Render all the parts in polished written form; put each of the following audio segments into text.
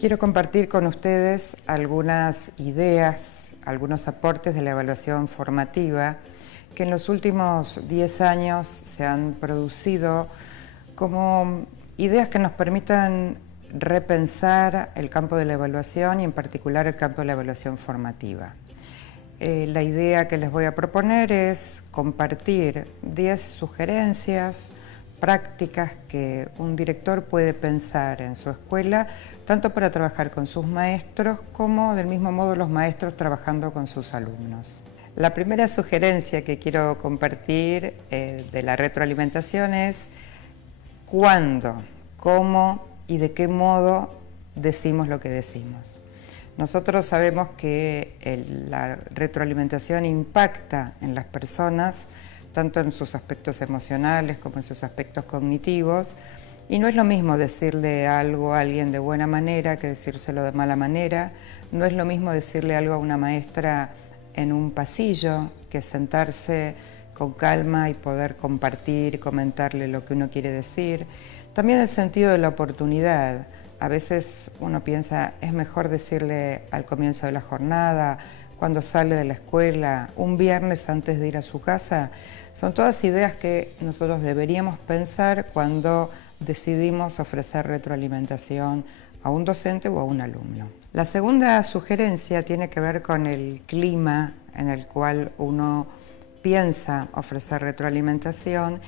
Quiero compartir con ustedes algunas ideas, algunos aportes de la evaluación formativa que en los últimos 10 años se han producido como ideas que nos permitan repensar el campo de la evaluación y en particular el campo de la evaluación formativa. La idea que les voy a proponer es compartir 10 sugerencias prácticas que un director puede pensar en su escuela, tanto para trabajar con sus maestros como del mismo modo los maestros trabajando con sus alumnos. La primera sugerencia que quiero compartir de la retroalimentación es cuándo, cómo y de qué modo decimos lo que decimos. Nosotros sabemos que la retroalimentación impacta en las personas, tanto en sus aspectos emocionales como en sus aspectos cognitivos, y no es lo mismo decirle algo a alguien de buena manera que decírselo de mala manera, no es lo mismo decirle algo a una maestra en un pasillo que sentarse con calma y poder compartir, comentarle lo que uno quiere decir. También el sentido de la oportunidad. A veces uno piensa, es mejor decirle al comienzo de la jornada, cuando sale de la escuela, un viernes antes de ir a su casa. Son todas ideas que nosotros deberíamos pensar cuando decidimos ofrecer retroalimentación a un docente o a un alumno. La segunda sugerencia tiene que ver con el clima en el cual uno piensa ofrecer retroalimentación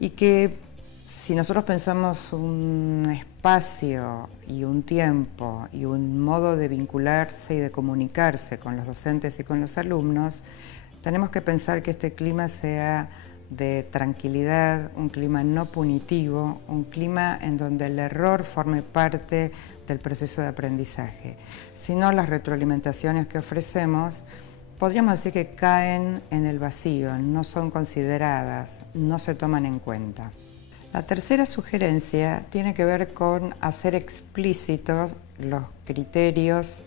y que si nosotros pensamos un espacio y un tiempo y un modo de vincularse y de comunicarse con los docentes y con los alumnos, tenemos que pensar que este clima sea de tranquilidad, un clima no punitivo, un clima en donde el error forme parte del proceso de aprendizaje. Si no, las retroalimentaciones que ofrecemos podríamos decir que caen en el vacío, no son consideradas, no se toman en cuenta. La tercera sugerencia tiene que ver con hacer explícitos los criterios,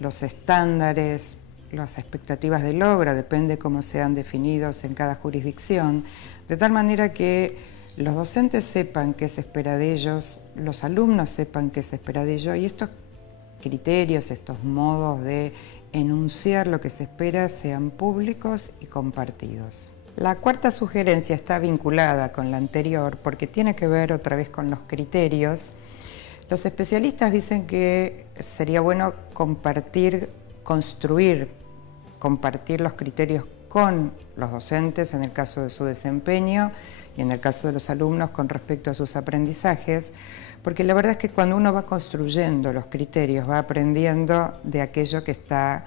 los estándares, las expectativas de logro, depende cómo sean definidos en cada jurisdicción, de tal manera que los docentes sepan qué se espera de ellos, los alumnos sepan qué se espera de ellos y estos criterios, estos modos de enunciar lo que se espera sean públicos y compartidos. La cuarta sugerencia está vinculada con la anterior porque tiene que ver otra vez con los criterios. Los especialistas dicen que sería bueno compartir los criterios con los docentes en el caso de su desempeño y en el caso de los alumnos con respecto a sus aprendizajes, porque la verdad es que cuando uno va construyendo los criterios, va aprendiendo de aquello que está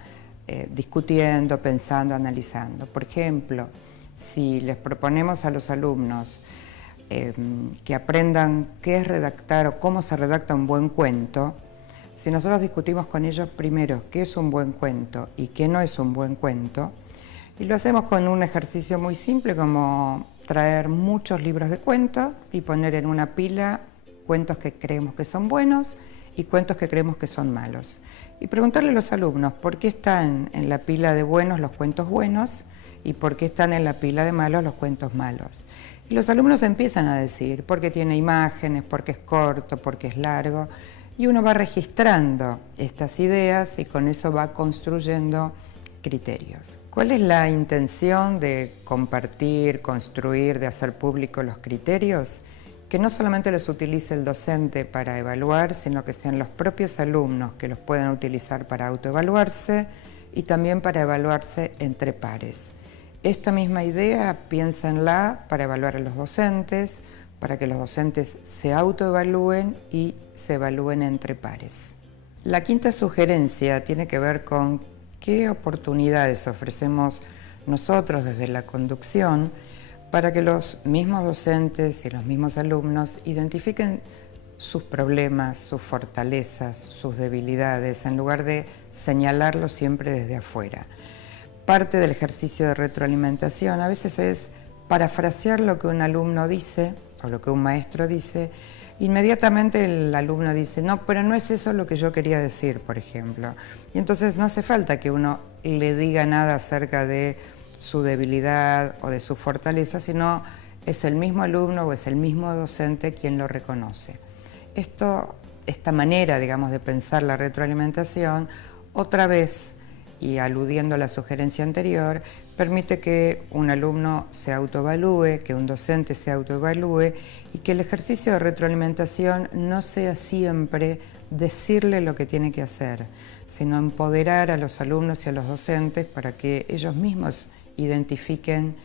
discutiendo, pensando, analizando. Por ejemplo, si les proponemos a los alumnos que aprendan qué es redactar o cómo se redacta un buen cuento, si nosotros discutimos con ellos primero qué es un buen cuento y qué no es un buen cuento, y lo hacemos con un ejercicio muy simple como traer muchos libros de cuentos y poner en una pila cuentos que creemos que son buenos y cuentos que creemos que son malos. Y preguntarle a los alumnos por qué están en la pila de buenos los cuentos buenos y por qué están en la pila de malos los cuentos malos. Y los alumnos empiezan a decir porque tiene imágenes, porque es corto, porque es largo, y uno va registrando estas ideas y con eso va construyendo criterios. ¿Cuál es la intención de compartir, construir, de hacer público los criterios? Que no solamente los utilice el docente para evaluar, sino que sean los propios alumnos que los puedan utilizar para autoevaluarse y también para evaluarse entre pares. Esta misma idea piénsenla para evaluar a los docentes, para que los docentes se autoevalúen y se evalúen entre pares. La quinta sugerencia tiene que ver con qué oportunidades ofrecemos nosotros desde la conducción para que los mismos docentes y los mismos alumnos identifiquen sus problemas, sus fortalezas, sus debilidades, en lugar de señalarlos siempre desde afuera. Parte del ejercicio de retroalimentación a veces es parafrasear lo que un alumno dice o lo que un maestro dice. Inmediatamente el alumno dice, no, pero no es eso lo que yo quería decir, por ejemplo. Y entonces no hace falta que uno le diga nada acerca de su debilidad o de su fortaleza, sino es el mismo alumno o es el mismo docente quien lo reconoce. Esto esta manera, digamos, de pensar la retroalimentación, otra vez, y aludiendo a la sugerencia anterior, permite que un alumno se autoevalúe, que un docente se autoevalúe y que el ejercicio de retroalimentación no sea siempre decirle lo que tiene que hacer, sino empoderar a los alumnos y a los docentes para que ellos mismos identifiquen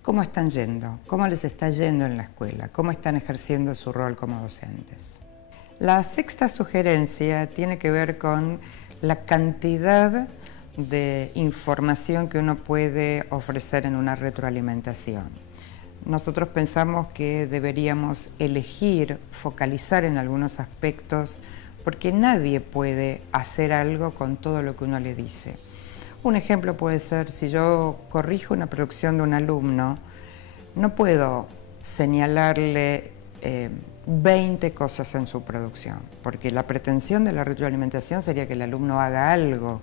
cómo están yendo, cómo les está yendo en la escuela, cómo están ejerciendo su rol como docentes. La sexta sugerencia tiene que ver con la cantidad de información que uno puede ofrecer en una retroalimentación. Nosotros pensamos que deberíamos elegir, focalizar en algunos aspectos, porque nadie puede hacer algo con todo lo que uno le dice. Un ejemplo puede ser, si yo corrijo una producción de un alumno, no puedo señalarle 20 cosas en su producción, porque la pretensión de la retroalimentación sería que el alumno haga algo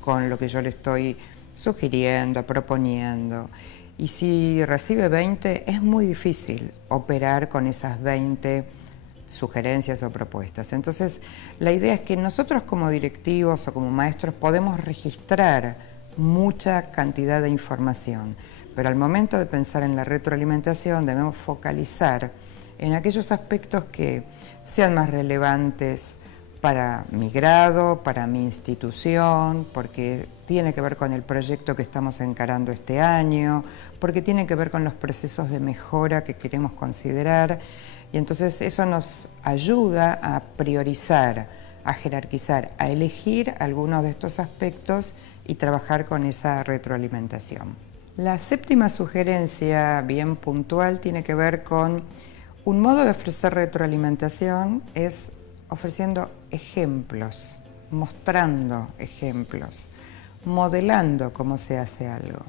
con lo que yo le estoy sugiriendo, proponiendo. Y si recibe 20, es muy difícil operar con esas 20 sugerencias o propuestas. Entonces, la idea es que nosotros como directivos o como maestros podemos registrar mucha cantidad de información, pero al momento de pensar en la retroalimentación debemos focalizar en aquellos aspectos que sean más relevantes para mi grado, para mi institución, porque tiene que ver con el proyecto que estamos encarando este año, porque tiene que ver con los procesos de mejora que queremos considerar, y entonces eso nos ayuda a priorizar, a jerarquizar, a elegir algunos de estos aspectos y trabajar con esa retroalimentación. La séptima sugerencia, bien puntual, tiene que ver con un modo de ofrecer retroalimentación es ofreciendo ejemplos, mostrando ejemplos, modelando cómo se hace algo.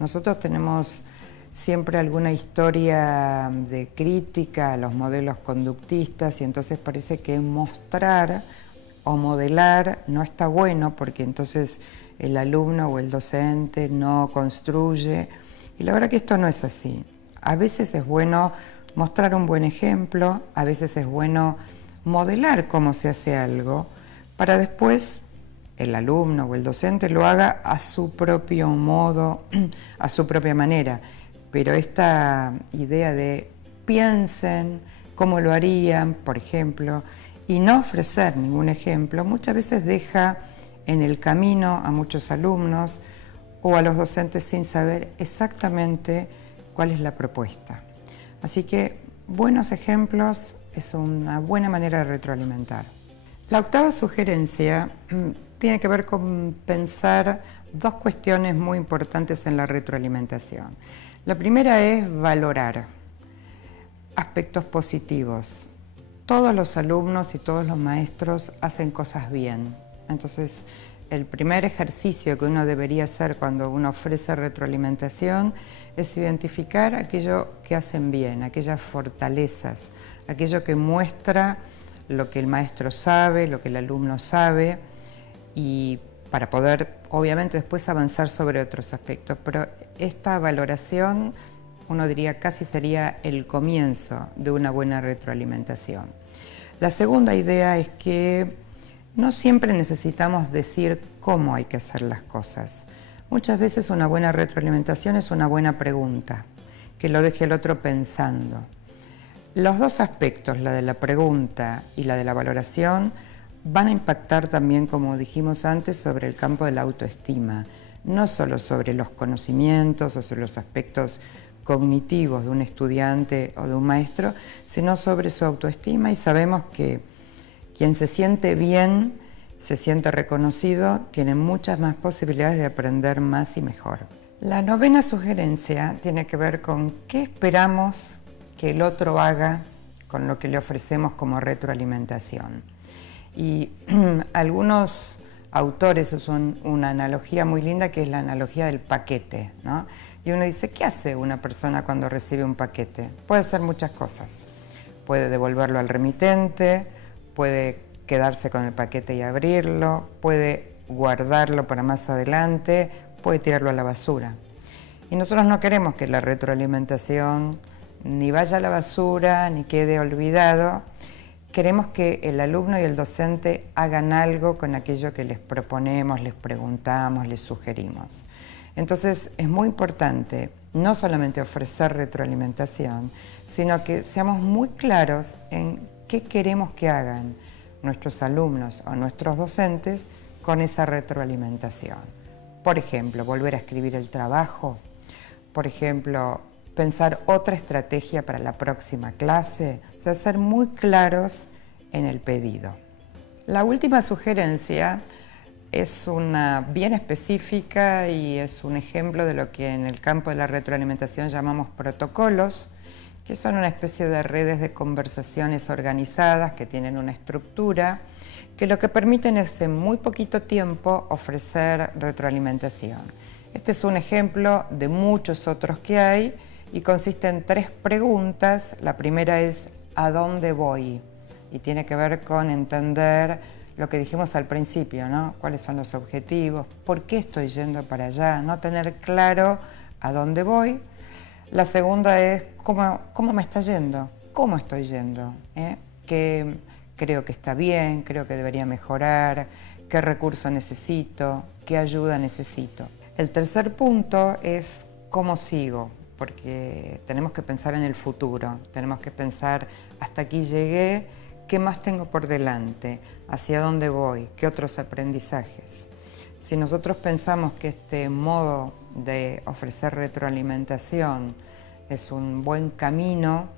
Nosotros tenemos siempre alguna historia de crítica a los modelos conductistas y entonces parece que mostrar o modelar no está bueno porque entonces el alumno o el docente no construye. Y la verdad que esto no es así. A veces es bueno mostrar un buen ejemplo, a veces es bueno modelar cómo se hace algo para después el alumno o el docente lo haga a su propio modo, a su propia manera. Pero esta idea de piensen cómo lo harían, por ejemplo, y no ofrecer ningún ejemplo, muchas veces deja en el camino a muchos alumnos o a los docentes sin saber exactamente cuál es la propuesta. Así que buenos ejemplos es una buena manera de retroalimentar. La octava sugerencia tiene que ver con pensar dos cuestiones muy importantes en la retroalimentación. La primera es valorar aspectos positivos. Todos los alumnos y todos los maestros hacen cosas bien. Entonces, el primer ejercicio que uno debería hacer cuando uno ofrece retroalimentación es identificar aquello que hacen bien, aquellas fortalezas, aquello que muestra lo que el maestro sabe, lo que el alumno sabe, y para poder, obviamente, después avanzar sobre otros aspectos. Pero esta valoración, uno diría, casi sería el comienzo de una buena retroalimentación. La segunda idea es que no siempre necesitamos decir cómo hay que hacer las cosas. Muchas veces una buena retroalimentación es una buena pregunta, que lo deje el otro pensando. Los dos aspectos, la de la pregunta y la de la valoración, van a impactar también, como dijimos antes, sobre el campo de la autoestima, no solo sobre los conocimientos o sobre los aspectos cognitivos de un estudiante o de un maestro, sino sobre su autoestima, y sabemos que quien se siente bien, se siente reconocido, tiene muchas más posibilidades de aprender más y mejor. La novena sugerencia tiene que ver con qué esperamos que el otro haga con lo que le ofrecemos como retroalimentación. Y algunos autores usan una analogía muy linda que es la analogía del paquete, ¿no? Y uno dice, ¿qué hace una persona cuando recibe un paquete? Puede hacer muchas cosas. Puede devolverlo al remitente, puede quedarse con el paquete y abrirlo, puede guardarlo para más adelante, puede tirarlo a la basura. Y nosotros no queremos que la retroalimentación ni vaya a la basura, ni quede olvidado. queremos que el alumno y el docente hagan algo con aquello que les proponemos, les preguntamos, les sugerimos. Entonces es muy importante no solamente ofrecer retroalimentación, sino que seamos muy claros en qué queremos que hagan nuestros alumnos o nuestros docentes con esa retroalimentación. Por ejemplo, volver a escribir el trabajo, por ejemplo, pensar otra estrategia para la próxima clase, o sea, ser muy claros en el pedido. La última sugerencia es una bien específica y es un ejemplo de lo que en el campo de la retroalimentación llamamos protocolos, que son una especie de redes de conversaciones organizadas que tienen una estructura, que lo que permiten es en muy poquito tiempo ofrecer retroalimentación. Este es un ejemplo de muchos otros que hay y consiste en 3 preguntas. La primera es ¿a dónde voy? Y tiene que ver con entender lo que dijimos al principio, ¿no? ¿Cuáles son los objetivos? ¿Por qué estoy yendo para allá? ¿No? Tener claro a dónde voy. La segunda es ¿cómo me está yendo? ¿Cómo estoy yendo? ¿Qué creo que está bien? ¿Creo que debería mejorar? ¿Qué recurso necesito? ¿Qué ayuda necesito? El tercer punto es ¿cómo sigo? Porque tenemos que pensar en el futuro, tenemos que pensar hasta aquí llegué, ¿qué más tengo por delante? ¿Hacia dónde voy? ¿Qué otros aprendizajes? Si nosotros pensamos que este modo de ofrecer retroalimentación es un buen camino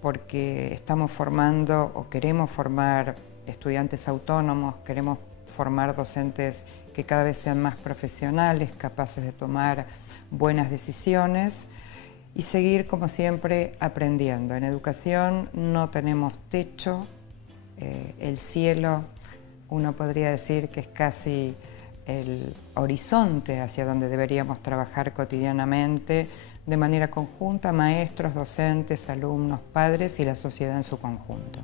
porque estamos formando o queremos formar estudiantes autónomos, queremos formar docentes que cada vez sean más profesionales, capaces de tomar buenas decisiones y seguir, como siempre, aprendiendo. En educación no tenemos techo, el cielo, uno podría decir que es casi el horizonte hacia donde deberíamos trabajar cotidianamente, de manera conjunta, maestros, docentes, alumnos, padres y la sociedad en su conjunto.